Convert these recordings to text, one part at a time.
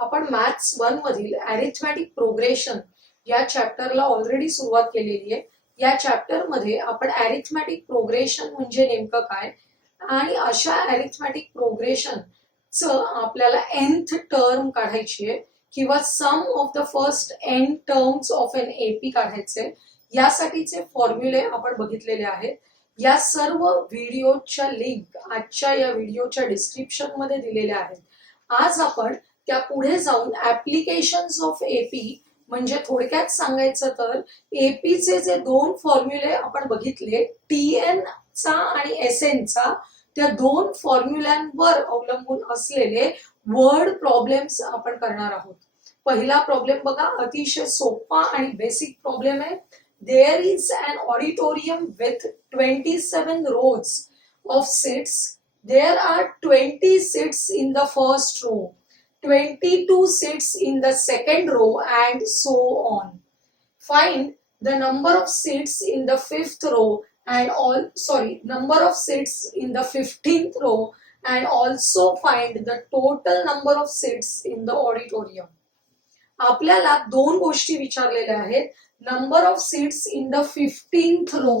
आपण मॅथ्स 1 मधील arithmetic progression या चॅप्टरला ऑलरेडी सुरुवात केलेली आहे. या चॅप्टर मध्ये आपण अरिथमॅटिक प्रोग्रेशन म्हणजे नेमकं काय आणि अशा अरिथमॅटिक प्रोग्रेशन च आपल्याला nth टर्म काढायची आहे किंवा sum of the first n terms of an AP काढायचे. यासाठीचे फॉर्म्युले आपण बघितलेले आहेत. या सर्व व्हिडिओच्या लिंक आजच्या या व्हिडिओच्या डिस्क्रिप्शन मध्ये दिलेल्या आहेत. आज आपण त्या पुढे जाऊन ऍप्लिकेशन्स ऑफ एपी म्हणजे थोडक्यात सांगायचं तर एपीचे जे दोन फॉर्म्युले आपण बघितले टीएन चा आणि एसएन चा, त्या दोन फॉर्म्युलांवर अवलंबून असलेले वर्ड प्रॉब्लेम्स आपण करणार आहोत. पहिला प्रॉब्लेम बघा, अतिशय सोपा आणि बेसिक प्रॉब्लेम आहे. There is an auditorium with 27 rows of seats. There are 20 seats in the first row, 22 seats in the second row, and so on. Find the number of seats in the fifth row and number of seats in the 15th row, and also find the total number of seats in the auditorium. आपल्याला दोन गोष्टी विचारलेल्या आहेत, number of seats in the 15th row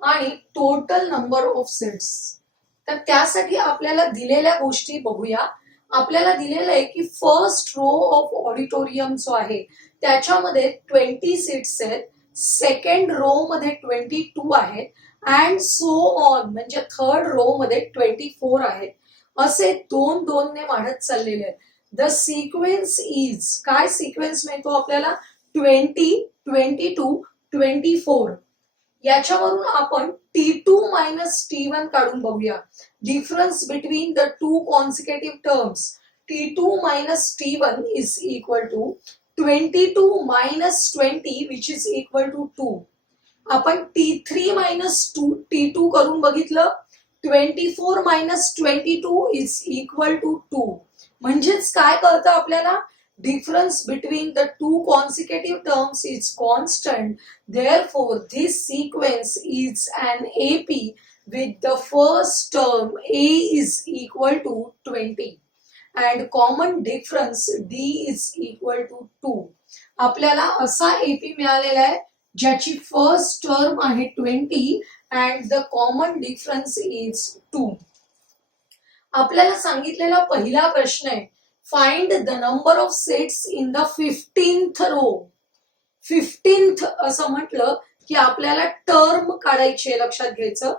आणि total number of seats. तर त्यासाठी आपल्याला दिलेल्या गोष्टी बघूया. आपल्याला दिलेलं आहे की फर्स्ट रो ऑफ ऑडिटोरियम जो आहे त्याच्यामध्ये 20 सीट्स आहेत, सेकंड रो मध्ये 22 आहेत, अँड सो ऑन म्हणजे थर्ड रो मध्ये 24 आहेत. असे दोन दोन ने वाढत चाललेले आहेत. द सिक्वेन्स इज, काय सिक्वेन्स मिळतो आपल्याला, 20, 22, 24. याच्यावरून आपण T2 मायनस T1 काढून बघूया. Difference between the two consecutive terms T2 minus T1 is equal to 22 minus 20 which is equal to 2. आपण T3 मायनस T2 करून बघितलं. 24 मायनस 22 इज इक्वल टू 2. म्हणजेच काय कळतं आपल्याला, difference between the two consecutive terms is constant. Therefore, this sequence is an AP with the first term A is equal to 20 and common difference D is equal to 2. आपल्याला असा AP मिळालेला आहे ज्याची first term आहे 20 and the common difference is 2. आपल्याला सांगितलेला पहिला प्रश्न आहे, find the number of sets in the 15th row. 15th असं म्हटलं की आपल्याला टर्म काढायची, लक्षात घ्यायचं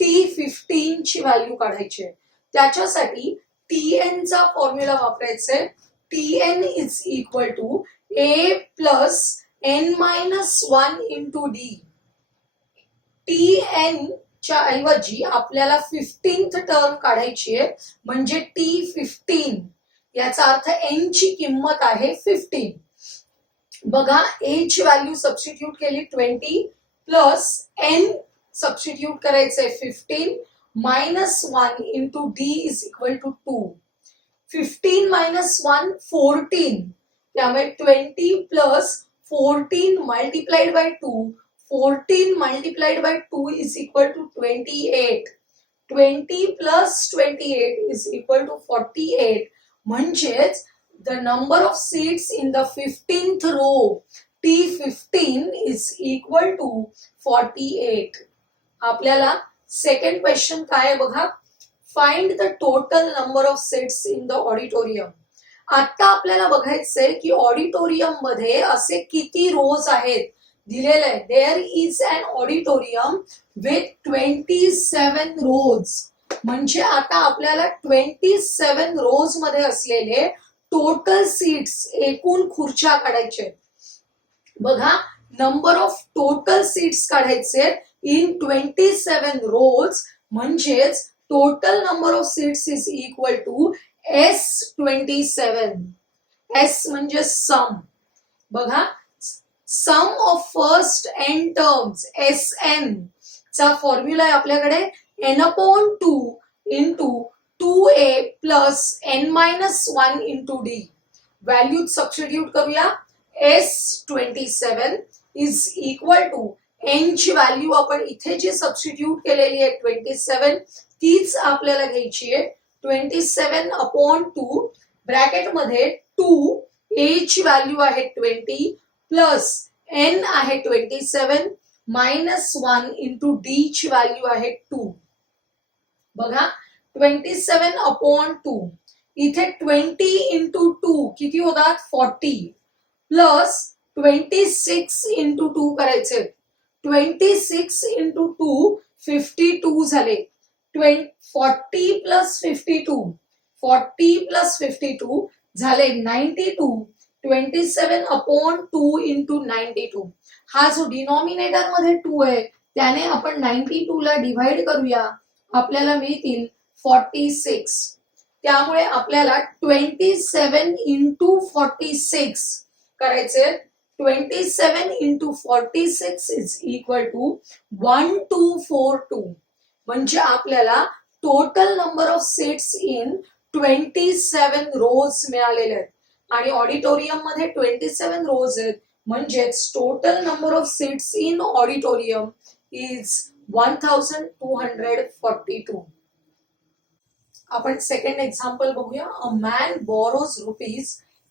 T15 ची व्हॅल्यू काढायची आहे. त्याच्यासाठी Tn चा फॉर्म्युला वापरायचा आहे. Tn is equal to A plus n minus 1 into D. Tn च्या ऐवजी आपल्याला 15th टर्म काढायची आहे म्हणजे T15. याचा अर्थ n ची किंमत आहे 15. बघा, a ची व्हॅल्यू सबस्टिट्यूट केली 20 प्लस n सबस्टिट्यूट करायचंय 15 minus 1 into d is equal to 2. 15 minus 1 14, त्यामुळे 20 plus 14 multiplied by 2. 14 multiplied by 2 is equal to 28. 20 plus 28 is equal to 48. म्हणजेच the number of seats in the 15th row T15 is equal to 48. आपल्याला second question काय आहे बघा, find the total number of seats in the auditorium. आता आपल्याला बघायचंय की auditorium मध्ये असे किती रोज आहेत. दिलेलं आहे there is an auditorium with 27 rows. म्हणजे आता आपल्याला 27 रोज मध्ये असलेले टोटल सीट्स, एकूण खुर्च्या काढायचे. बघा, नंबर ऑफ टोटल सीट्स काढायचे इन 27 रोज. म्हणजेच total number of seats is equal to S27. S म्हणजे सम. बघा, sum of first n terms SN चा फॉर्म्युला आहे आपल्याकडे n/2 into 2a plus n minus 1 into d. Value substitute करूया. S27 is equal to n ची value आपण इथे जी substitute केलेली आहे 27 तीच आपल्याला घ्यायची आहे. 27/2 ब्रॅकेटमध्ये 2 ए ची व्हॅल्यू आहे 20 प्लस एन आहे 27 मायनस 1 इंटू डी ची व्हॅल्यू आहे 2. बघा 27/2 इथे 20 इंटू 2 किती होतात 40 प्लस 26 इंटू 2 करायचे 26 इंटू 2 52 झाले 40 प्लस 52 40 प्लस 52 झाले 92 27/2 इंटू 92. हा जो डिनॉमिनेटर मध्ये 2 आहे त्याने आपण 92 ला डिव्हाइड करूया आपल्याला मिळतील 46. त्यामुळे आपल्याला 27 इंटू 46 करायचे 27 इंटू 46 इज इक्वल टू 1242. म्हणजे आपल्याला total number of seats in 27 रोज मिळालेले आहेत आणि ऑडिटोरियम मध्ये 27 रोज आहेत म्हणजेच total number of seats in auditorium is 1242. आपण सेकंड एक्झाम्पल बघूया. A man borrows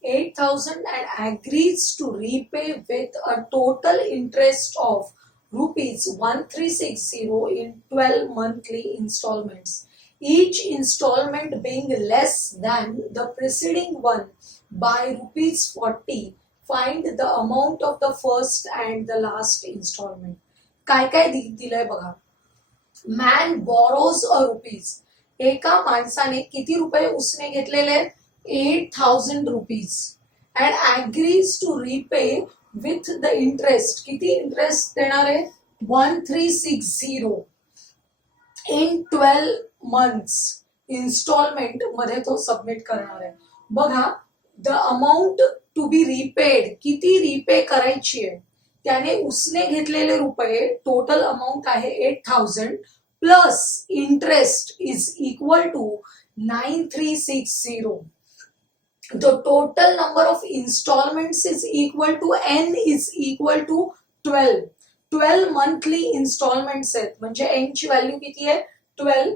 ₹8,000 and agrees to repay with a total interest of ₹1360 in 12 monthly installments, each installment being less than the preceding one by ₹40. Find the amount of the first and the last installment. काय काय दिलंय बघा. Man borrows a rupees. एका माणसाने किती रुपये उसने घेतलेले 8,000 rupees and agrees to repay with the interest. किती इंटरेस्ट देणार आहे 1360 इन 12 months इन्स्टॉलमेंट मध्ये तो सबमिट करणार आहे. बघा the amount to be repaid किती रिपे करायची आहे त्याने उसने घेतलेले रुपये टोटल अमाऊंट आहे 8,000 plus interest is equal to 9360. The total number of installments is equal to n is equal to 12. 12 monthly installments आहेत म्हणजे n ची व्हॅल्यू किती आहे 12.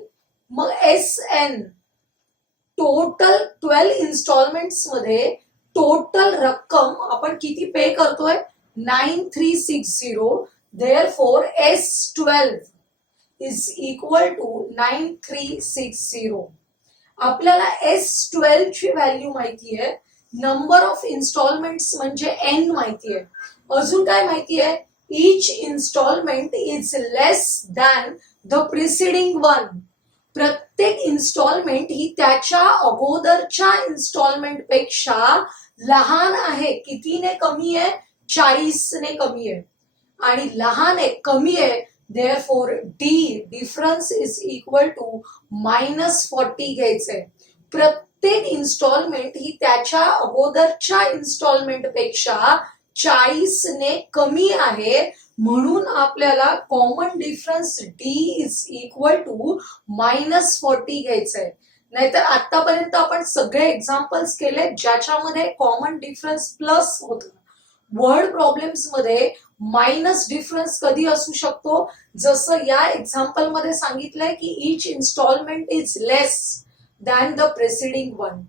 मग SN टोटल 12 इन्स्टॉलमेंट्स मध्ये टोटल रक्कम आपण किती पे करतोय 9360. Therefore S12 is equal to 9360. आपल्याला S12 ची व्हॅल्यू माहिती आहे. नंबर ऑफ इन्स्टॉलमेंट्स म्हणजे n माहिती आहे. अजून काय माहिती आहे each installment is less than the preceding one. प्रत्येक इन्स्टॉलमेंट ही त्याच्या अगोदरच्या इन्स्टॉलमेंट पेक्षा लहान आहे. कितीने कमी आहे 40 ने कमी आहे आणि लहान आहे कमी आहे. Therefore D difference is equal to -40 घ्यायचंय. प्रत्येक इन्स्टॉलमेंट ही त्याच्या अगोदरच्या इन्स्टॉलमेंट पेक्षा 40 ने कमी आहे म्हणून आपल्याला common difference D is equal to -40 घ्यायचंय. नाहीतर आतापर्यंत आपण सगळे एक्झाम्पल्स केले ज्याच्यामध्ये कॉमन डिफरन्स प्लस होतं. वर्ड प्रॉब्लेम्स मध्ये मायनस डिफरन्स कधी असू शकतो जसं या एक्झाम्पल मध्ये सांगितलंय की each instalment is less than the preceding one.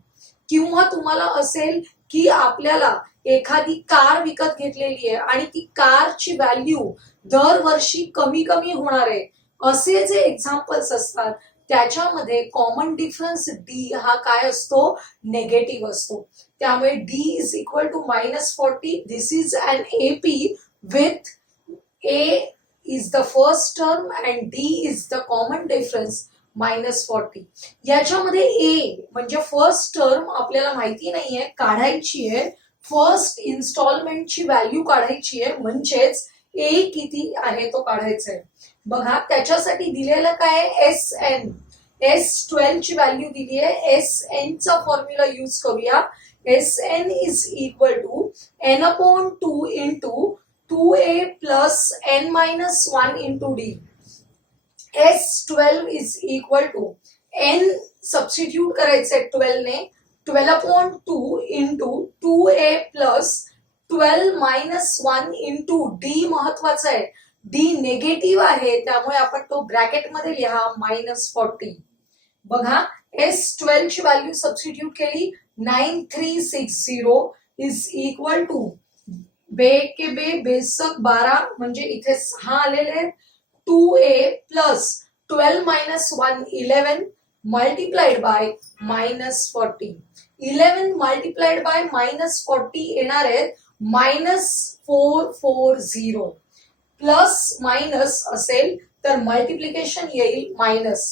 किंवा तुम्हाला असेल की आपल्याला एखादी कार विकत घेतलेली आहे आणि ती कारची व्हॅल्यू दरवर्षी कमी कमी होणार आहे असे जे एक्झाम्पल्स असतात त्याच्यामध्ये कॉमन डिफरन्स डी हा काय असतो नेगेटिव्ह असतो. त्यामुळे D is equal to -40. This is an AP with A is the first term and D is the common difference -40. याच्यामध्ये A म्हणजे फर्स्ट टर्म आपल्याला माहिती नाहीये काढायची आहे. फर्स्ट इन्स्टॉलमेंटची व्हॅल्यू काढायची आहे म्हणजेच A किती आहे तो काढायचा आहे. बघा त्याच्यासाठी दिलेलं काय SN. S12 ची व्हॅल्यू दिली आहे. SN चा फॉर्म्युला यूज करूया. SN is equal to n/2 into 2a plus n-1 into d. S12 is equal to n substitute करायचे 12 ने 12/2 into 2a plus 12-1 into d महत्वाचा आहे. d नेगेटिव्ह आहे त्यामुळे आपण तो ब्रॅकेट मध्ये लिहा -40. बघा S12 ची व्हॅल्यू सबस्टिट्यूट केली 9360 इज इक्वल टू बे के बे बेसक 12 म्हणजे इथे 6 आलेले 2a plus 12 minus 1 11 multiplied by -40. 11 multiplied by -40 येणार आहेत -440 प्लस मायनस असेल तर मल्टिप्लिकेशन येईल मायनस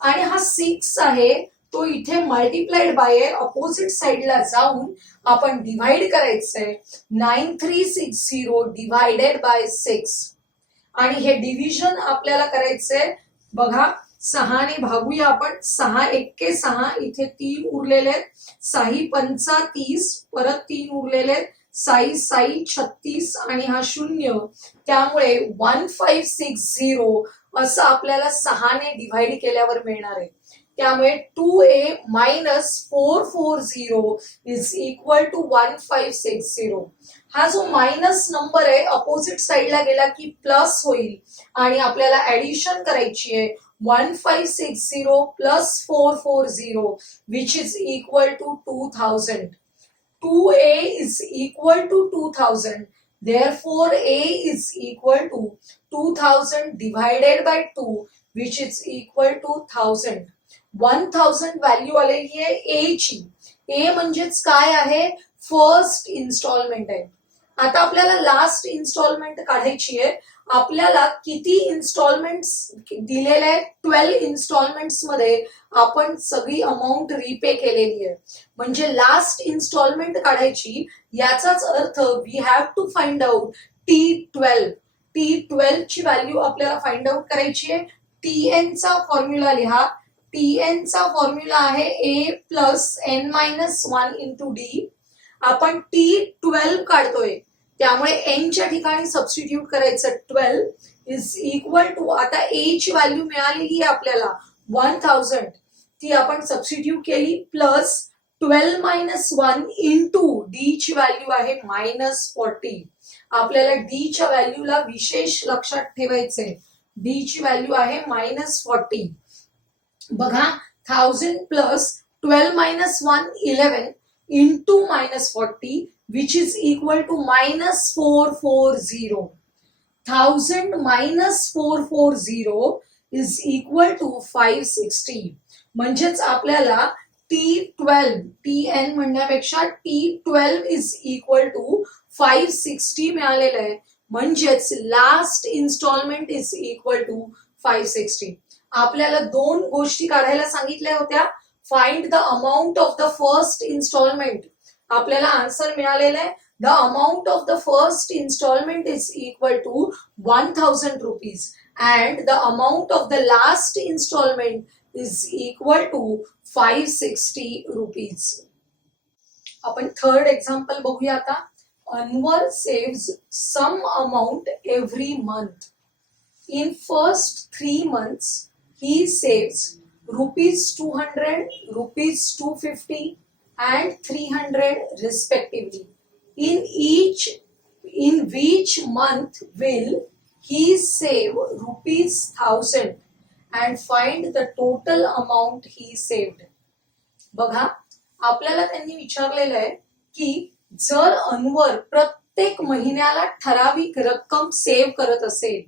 आणि हा 6 आहे तो इथे मल्टिप्लाइड बाय अपोजिट साइडला जाऊन आपण डिवाइड करायचंय 9360 डिवाइडेड बाय 6 आणि हे डिव्हिजन आपल्याला करायचंय बघा 6 ने भागूया आपण 6 एक्के 6 इथे 3 उरलेले आहेत 6 पंचा 30 परत 3 उरलेले आहेत 6 6 36 आणि हा 0 त्यामुळे 1560 असं आपल्याला 6 ने डिवाइड केल्यावर मिळणार आहे त्यामुळे 2a minus 440 is equal to 1560. हा जो मायनस नंबर आहे अपोजिट साइडला गेला की प्लस होईल आणि आपल्याला ऍडिशन करायची आहे 1560 plus 440 which is equal to 2000. 2a is equal to 2000. Therefore, a is equal to 2000 divided by 2 which is equal to 1000. 1000 value आलेली आहे a ची. a म्हणजेच काय आहे फर्स्ट इन्स्टॉलमेंट आहे. आता आपल्याला लास्ट इन्स्टॉलमेंट काढायची आहे. आपल्याला किती इन्स्टॉलमेंट्स दिलेले आहेत 12 इन्स्टॉलमेंट्स मध्ये आपण सगळी अमाऊंट रिपे केलेली आहे म्हणजे लास्ट इन्स्टॉलमेंट काढायची याचाच अर्थ we have to find out T12 ची व्हॅल्यू आपल्याला फाइंड आउट करायची आहे. TN चा फॉर्म्युला लिहा. TN चा फॉर्म्युला आहे a plus n minus 1 into D. आपण T12 काढतोय त्यामुळे n च्या ठिकाणी सबस्टिट्यूट करायचं 12 इज इक्वल टू आता a ची व्हॅल्यू मिळालेली आहे आपल्याला 1000 ती आपण सबस्टिट्यूट केली प्लस 12 मायनस 1 इंटू डी ची व्हॅल्यू आहे -40. आपल्याला डी च्या व्हॅल्यूला विशेष लक्षात ठेवायचंय. डी ची व्हॅल्यू आहे -40. बघा 1000 plus 12 minus 1 11 into -40 which is equal to -440. 1000 minus 440 is equal to 560. म्हणजेच आपल्याला T12 TN म्हणण्यापेक्षा T12 is equal to 560 मिळालेलं आहे. म्हणजेच last installment is equal to 560. आपल्याला दोन गोष्टी काढायला सांगितल्या होत्या. Find the amount of the first installment. आपल्याला आन्सर मिळालेला आहे the amount of the first installment is equal to 1000 rupees and the amount of the last installment is equal to 560 rupees. आपण थर्ड एक्झाम्पल बघूया आता. Anwar saves some amount every month. In first 3 months he saves ₹200, ₹250 and 300 respectively. In which month will he save ₹1000 and find the total amount he saved? बघा आपल्याला त्यांनी विचारलेलं आहे की जर अनवर प्रत्येक महिन्याला ठराविक रक्कम सेव्ह करत असेल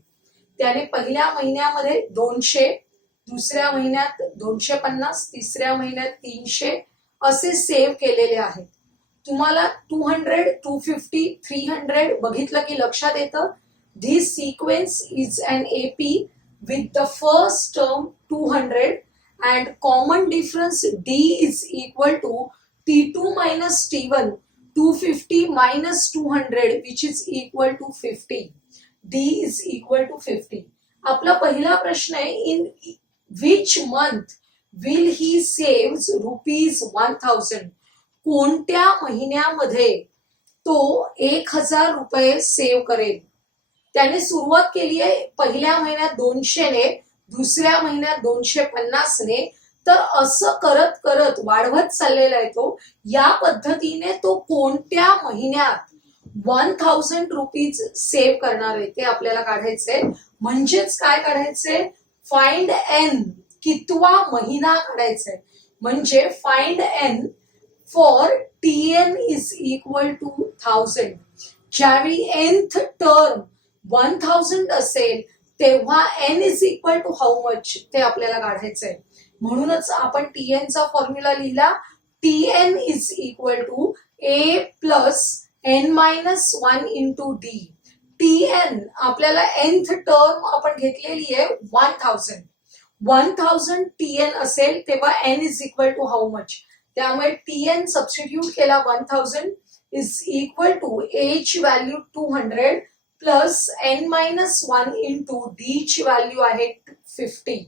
त्याने पहिल्या महिन्यामध्ये 200 दुसऱ्या महिन्यात 250 तिसऱ्या महिन्यात 300 असे सेव्ह केलेले आहेत. तुम्हाला 200 250 300 बघितलं की लक्षात येतं this sequence is an AP with the first term 200 and common difference D is equal to T2 minus T1 250 minus 200 which is equal to 50. D is equal to 50. आपला पहिला प्रश्न आहे in which month will he saves ₹1000. कोणत्या महिन्यामध्ये तो 1000 रुपये save करेल. त्याने सुरुवात केली आहे पहिल्या महिन्यात 200 ने दुसऱ्या महिन्यात 250 ने तर असं करत करत वाढवत चाललेला आहे तो. या पद्धतीने तो कोणत्या महिन्यात 1000 रुपीज सेव्ह करणार आहे ते आपल्याला काढायचंय. म्हणजेच काय काढायचंय फाइंड एन कितवा महिना काढायचंय. म्हणजे find n for Tn is equal to 1000. ज्यावेळी nth टर्म 1000 असेल तेव्हा n is equal to how much ते आपल्याला काढायचंय. म्हणूनच आपण Tn चा फॉर्म्युला लिहिला. Tn is equal to a plus n minus 1 into D. Tn आपल्याला nth टर्म आपण घेतलेली आहे 1000. 1000 Tn असेल तेव्हा n is equal to how much. त्यामुळे Tn सबस्टिट्यूट केला 1000 इज इक्वल टू a ची value 200 plus n minus 1 into D ची व्हॅल्यू आहे 50.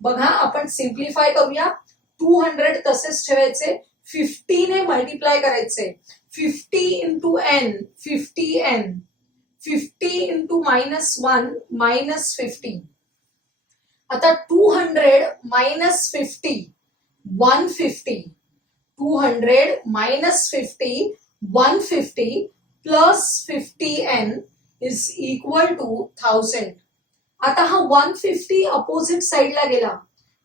बघा आपण सिम्प्लिफाय करूया. 200 तसेच ठेवायचे, 50 ने मल्टिप्लाय करायचे. 50 into n 50n, 50 into minus 1 minus 50. आता 200 minus 50 150. 200 minus 50 150 plus 50n is equal to 1000. आता हा 150 अपोजिट साइडला गेला.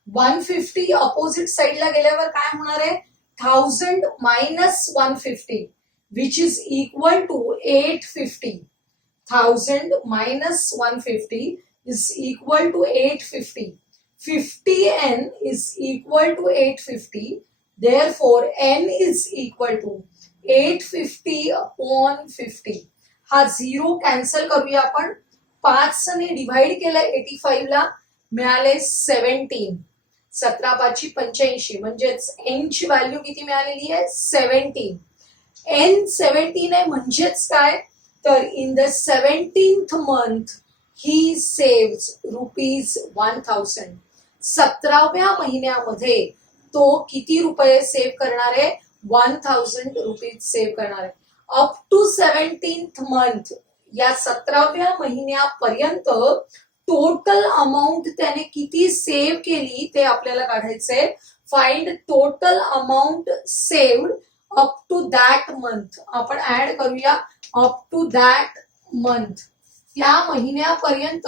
150 अपोजिट साइडला गेल्यावर काय होणार आहे? 1000 minus 150 which is equal to 850. 1000 minus 150 is equal to 850. 50n is equal to 850. Therefore, n is equal to 850 upon 50. हा 0 कॅन्सल करूया आपण. 5 ने डिवाइड केलं 85 ला, मिळाले 17. 17 5 85 म्हणजेच n ची व्हॅल्यू किती मिळालेली आहे? 17. n 17 आहे म्हणजेच काय? तर in the 17th month he saves rupees 1000. 17व्या महिन्यामध्ये तो किती रुपये सेव्ह करणार आहे? 1000 रुपीज सेव्ह करणार आहे. अप टू 17th month या 17व्या महिन्यापर्यंत टोटल अमाऊंट त्याने किती सेव्ह केली ते आपल्याला काढायचंय. Find total amount saved up to that month. आपण ऍड करूया अप टू दॅट मंथ. त्या महिन्यापर्यंत,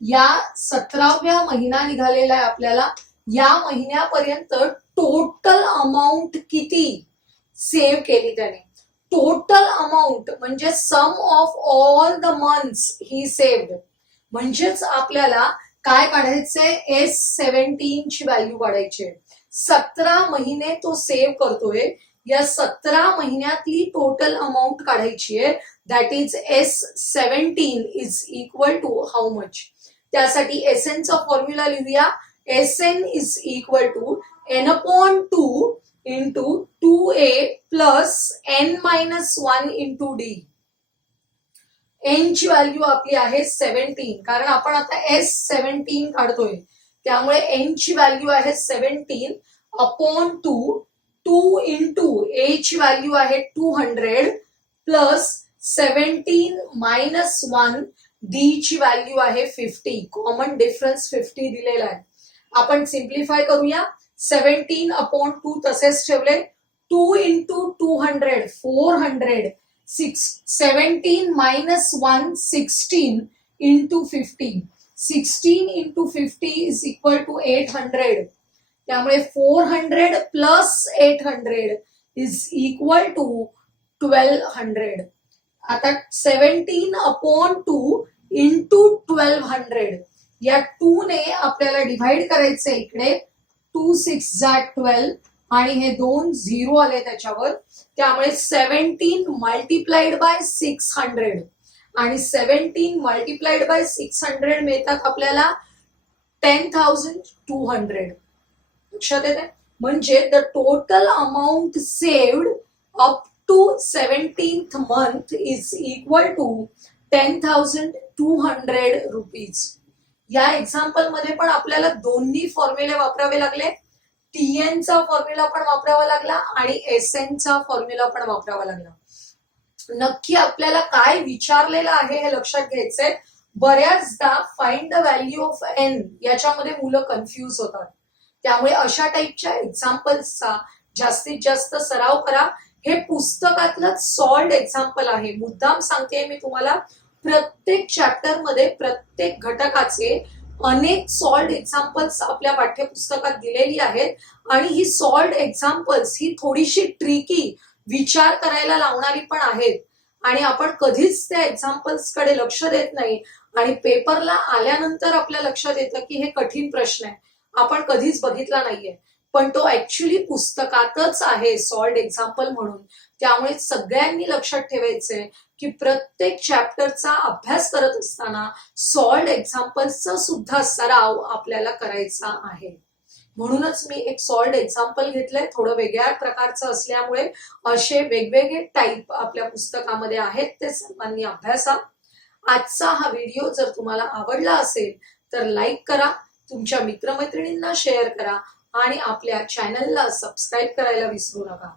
या 17व्या महिना निघालेला आहे आपल्याला, या महिन्यापर्यंत टोटल अमाऊंट किती सेव्ह केली त्याने. टोटल अमाऊंट म्हणजे sum of all the months he saved. म्हणजेच आपल्याला काय काढायचंय? S17 ची व्हॅल्यू काढायची. 17 महिने तो सेव्ह करतोय. या 17 महिन्यातली टोटल अमाऊंट काढायची आहे. That is S17 is equal to how much. त्यासाठी SN चा फॉर्म्युला लिहूया. SN is equal to n upon 2 into 2a plus n minus 1 into D. n ची व्हॅल्यू आपली आहे 17 कारण आपण आता S17 काढतोय. त्यामुळे n ची व्हॅल्यू आहे 17 अपॉन 2. 2 इंटू a ची व्हॅल्यू आहे 200 प्लस 17 मायनस 1 डी ची व्हॅल्यू आहे 50. कॉमन डिफरन्स 50 दिलेला आहे. आपण सिम्प्लिफाय करूया. 17 अपॉन 2 तसेच ठेवले. 2 into 200 400. 17 minus 1 16 into 50. 16 into 50 is equal to 800. त्यामुळे 400 प्लस 800 इज इक्वल टू 1200. आता 17 अपॉन 2 इंटू 1200 या 2 ने आपल्याला डिव्हाइड करायचंय इकडे. 2 6 जा 12 आणि हे 2 0 आले त्याच्यावर. त्यामुळे 17 मल्टिप्लाइड बाय 600 आणि 17 मल्टिप्लाइड बाय 600 मिळतात आपल्याला 10,200. लक्षात येते? म्हणजे the total amount saved up to 17th month is equal to 10,200 rupees. या एक्झाम्पल मध्ये पण आपल्याला दोन्ही फॉर्म्युले वापरावे लागले. TN चा फॉर्म्युला पण वापरावा लागला आणि SN चा फॉर्म्युला पण वापरावा लागला. नक्की आपल्याला काय विचारलेलं आहे हे लक्षात घ्यायचंय. बऱ्याचदा find the value of n याच्यामध्ये मुलं कन्फ्यूज होतात. त्यामुळे अशा टाईपच्या एक्झाम्पल्सचा जास्तीत जास्त सराव करा. हे पुस्तकातलं सॉल्ड एक्झाम्पल आहे. मुद्दाम सांगते मी तुम्हाला, प्रत्येक चॅप्टर मध्ये प्रत्येक घटकाचे अनेक सॉल्ड एक्झाम्पल्स आपल्या पाठ्यपुस्तकात दिलेली आहेत आणि ही सॉल्ड एक्झाम्पल्स ही थोडीशी ट्रिकी, विचार करायला लावणारी पण आहेत आणि आपण कधीच त्या एक्झाम्पल्स कडे लक्ष देत नाही आणि पेपरला आल्यानंतर आपल्या लक्षात येतं की हे कठीण प्रश्न आहे, आपण कधीच बघितला नाहीये, पण तो ऍक्च्युली पुस्तकातच आहे सॉल्ड एक्झाम्पल म्हणून. त्यामुळे सगळ्यांनी लक्षात ठेवायचंय की प्रत्येक चॅप्टरचा अभ्यास करत असताना सॉल्ड एक्झाम्पल्सचा सुद्धा सराव आपल्याला करायचा आहे. म्हणूनच मी एक सॉल्ड एक्झाम्पल घेतलंय, थोडं वेगळ्या प्रकारचं असल्यामुळे असे वेगवेगळे टाईप आपल्या पुस्तकामध्ये आहेत, ते सर्वांनी अभ्यासा. आजचा हा व्हिडिओ जर तुम्हाला आवडला असेल तर लाईक करा, तुमच्या मित्रमैत्रिणींना शेअर करा आणि आपल्या चॅनलला सबस्क्राईब करायला विसरू नका.